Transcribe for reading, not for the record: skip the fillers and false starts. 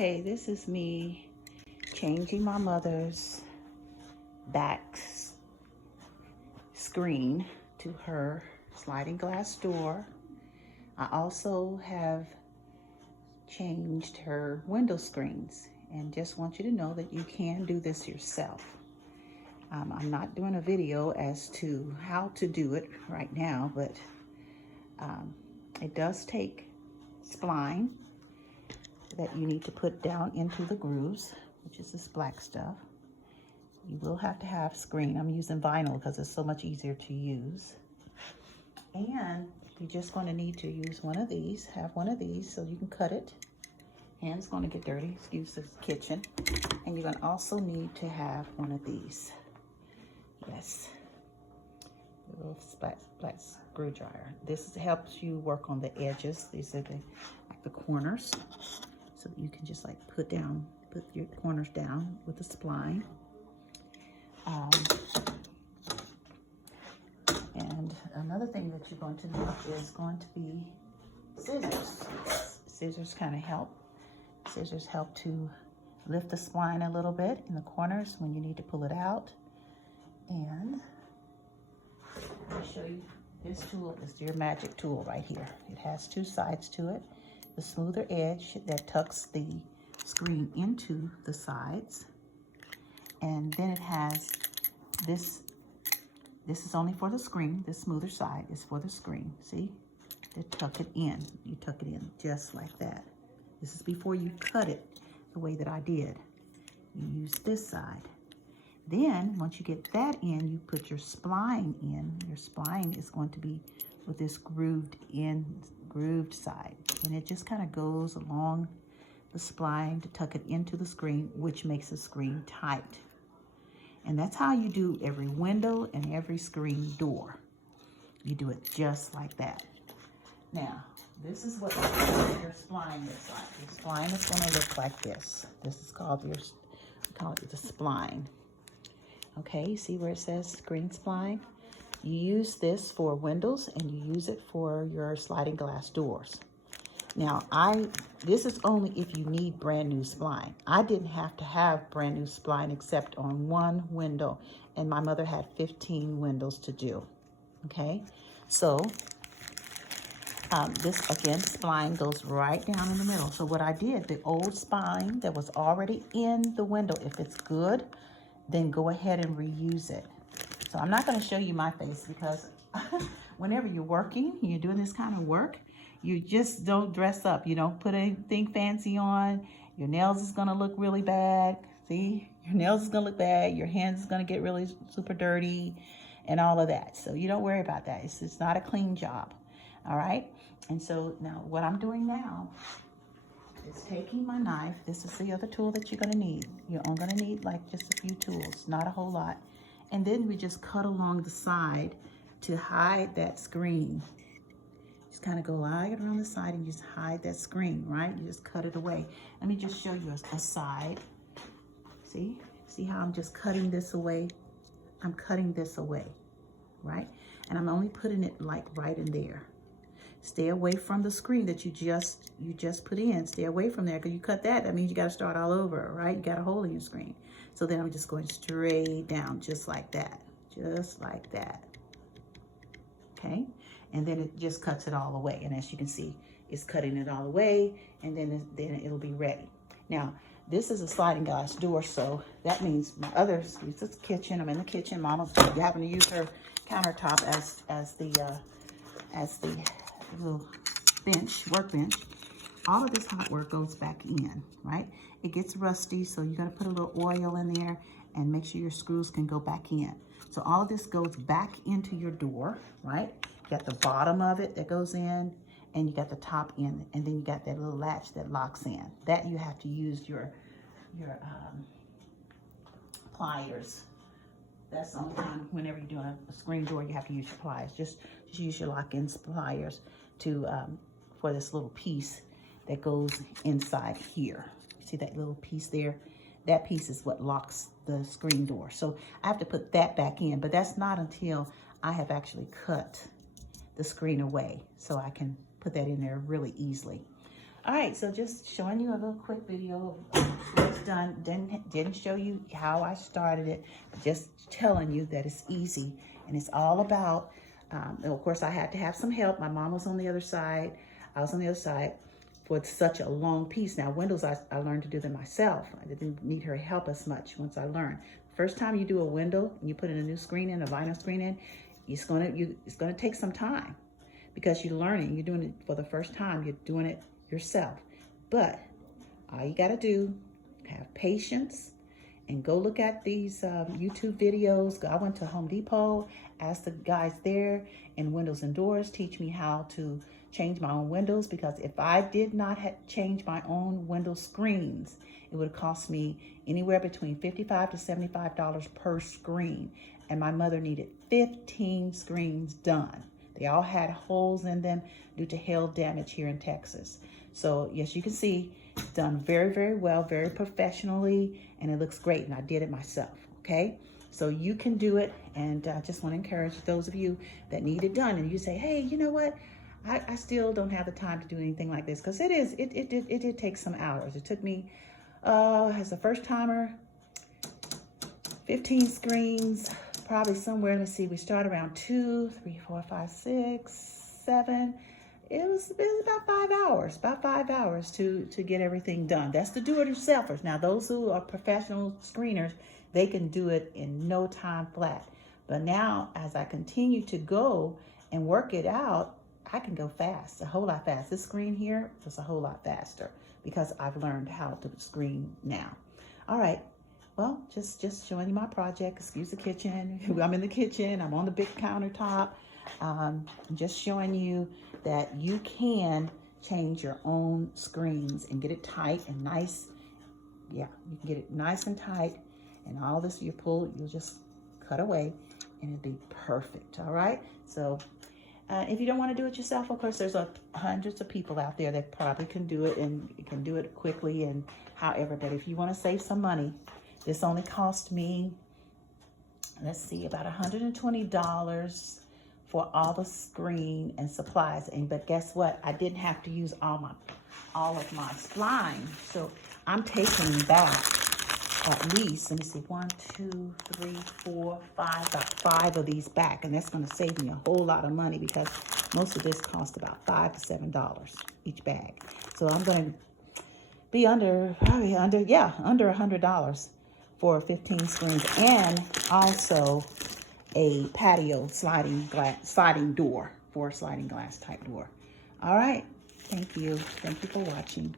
Okay, this is me changing my mother's back screen to her sliding glass door. I also have changed her window screens, and just want you to know that you can do this yourself. I'm not doing a video as to how to do it right now, but it does take spline that you need to put down into the grooves, which is this black stuff. You will have to have screen. I'm using vinyl because it's so much easier to use. And you're just going to need to use one of these, have one of these so you can cut it. Hand's going to get dirty, excuse the kitchen. And you're going to also need to have one of these. Yes, a little black screw dryer. This helps you work on the edges. These are like the corners. So you can just like put your corners down with the spline. And another thing that you're going to need is going to be scissors. Scissors kind of help. Scissors help to lift the spline a little bit in the corners when you need to pull it out. And I'll show you, this tool is your magic tool right here. It has two sides to it. The smoother edge that tucks the screen into the sides. And then it has this is only for the screen. This smoother side is for the screen. See? They tuck it in. You tuck it in just like that. This is before you cut it the way that I did. You use this side. Then, once you get that in, you put your spline in. Your spline is going to be with this grooved side. And it just kind of goes along the spline to tuck it into the screen, which makes the screen tight. And that's how you do every window and every screen door. You do it just like that. Now, this is what your spline looks like. Your spline is going to look like this. This is called we call it the spline. Okay, see where it says screen spline? You use this for windows and you use it for your sliding glass doors. Now, this is only if you need brand new spline. I didn't have to have brand new spline except on one window, and my mother had 15 windows to do. Okay, so this again, spline goes right down in the middle. So what I did, the old spine that was already in the window, if it's good, then go ahead and reuse it. So I'm not going to show you my face because whenever you're working, you're doing this kind of work, you just don't dress up. You don't put anything fancy on. Your nails is going to look really bad. See, your nails is going to look bad. Your hands is going to get really super dirty and all of that. So you don't worry about that. It's not a clean job. All right. And so now what I'm doing now is taking my knife. This is the other tool that you're going to need. You're only going to need like just a few tools, not a whole lot. And then we just cut along the side to hide that screen. Just kind of go right around the side and just hide that screen, right? You just cut it away. Let me just show you a side. See how I'm just cutting this away? I'm cutting this away, right? And I'm only putting it like right in there. Stay away from the screen that you just put in. Stay away from there because you cut that means you got to start all over, right? You got a hole in your screen. So then I'm just going straight down just like that. Just like that. Okay? And then it just cuts it all away. And as you can see, it's cutting it all away, and then it'll be ready. Now, this is a sliding glass door, so that means my other, this is the kitchen. I'm in the kitchen. Mama's having to use her countertop as the little workbench. All of this hot work goes back in, right? It gets rusty, so you're gonna put a little oil in there and make sure your screws can go back in. So all of this goes back into your door, right? You got the bottom of it that goes in, and you got the top in, and then you got that little latch that locks in. That you have to use your pliers. That's the only time whenever you're doing a screen door, you have to use your pliers. Just use your lock-in pliers to for this little piece that goes inside here. See that little piece there? That piece is what locks the screen door. So I have to put that back in, but that's not until I have actually cut the screen away, so I can put that in there really easily. All right, so just showing you a little quick video of what's done. Didn't show you how I started it, but just telling you that it's easy, and it's all about, and of course I had to have some help. My mom was on the other side. I was on the other side for such a long piece. Now windows, I learned to do them myself. I didn't need her help as much once I learned. First time you do a window and you put in a new screen in, a vinyl screen in, it's gonna take some time because you're learning. You're doing it for the first time. You're doing it yourself. But all you gotta do, have patience and go look at these YouTube videos. I went to Home Depot, asked the guys there in Windows and Doors, teach me how to change my own windows, because if I did not change my own window screens, it would cost me anywhere between $55 to $75 per screen. And my mother needed 15 screens done. They all had holes in them due to hail damage here in Texas. So yes, you can see it's done very, very well, very professionally, and it looks great. And I did it myself, okay? So you can do it. And I just want to encourage those of you that need it done. And you say, hey, you know what? I still don't have the time to do anything like this, because it did take some hours. It took me, as a first timer, 15 screens, probably somewhere, let's see, we started around 2, 3, 4, 5, 6, 7. It was about 5 hours to get everything done. That's the do-it-yourselfers. Now, those who are professional screeners, they can do it in no time flat. But now, as I continue to go and work it out, I can go fast, a whole lot fast. This screen here was a whole lot faster because I've learned how to screen now. All right, well, just showing you my project. Excuse the kitchen. I'm in the kitchen. I'm on the big countertop. Just showing you that you can change your own screens and get it tight and nice. Yeah, you can get it nice and tight. And all this you pull, you'll just cut away and it'll be perfect, all right? So if you don't want to do it yourself, of course, there's hundreds of people out there that probably can do it, and you can do it quickly and however. But if you want to save some money, this only cost me, let's see, about $120 for all the screen and supplies. But guess what? I didn't have to use all of my spline. So I'm taking back at least, let me see, 1, 2, 3, 4, 5, about 5 of these back. And that's going to save me a whole lot of money, because most of this cost about $5 to $7 each bag. So I'm going to be probably under $100 for 15 screens, and also a patio sliding door, for a sliding glass type door. All right. Thank you. Thank you for watching.